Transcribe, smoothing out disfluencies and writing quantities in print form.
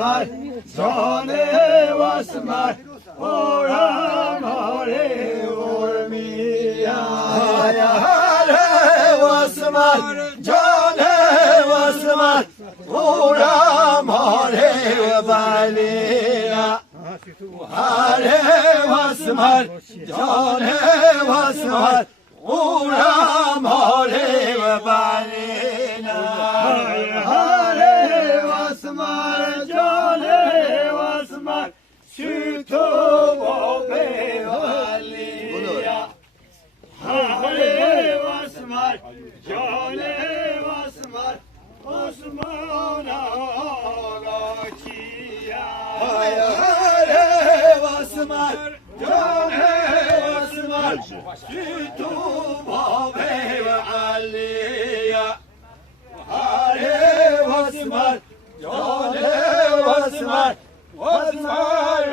Vasmar, Jane Vasmar, Oram Hare Urmiya. Hare Vasmar, Jane Vasmar, Oram Hare Valiya. Hare Vasmar, Jane Vasmar, Oram Hare Valiya. Hare Vasmar, Jane Vasmar, Sütü Bobe Valiya. Hare Vasmar, Jane Vasmar, Osman Ağaçıya. Hare Vasmar, Jane Vasmar, Sütü Bobe Valiya. Hare Vasmar, Jane Vasmar, Vasmar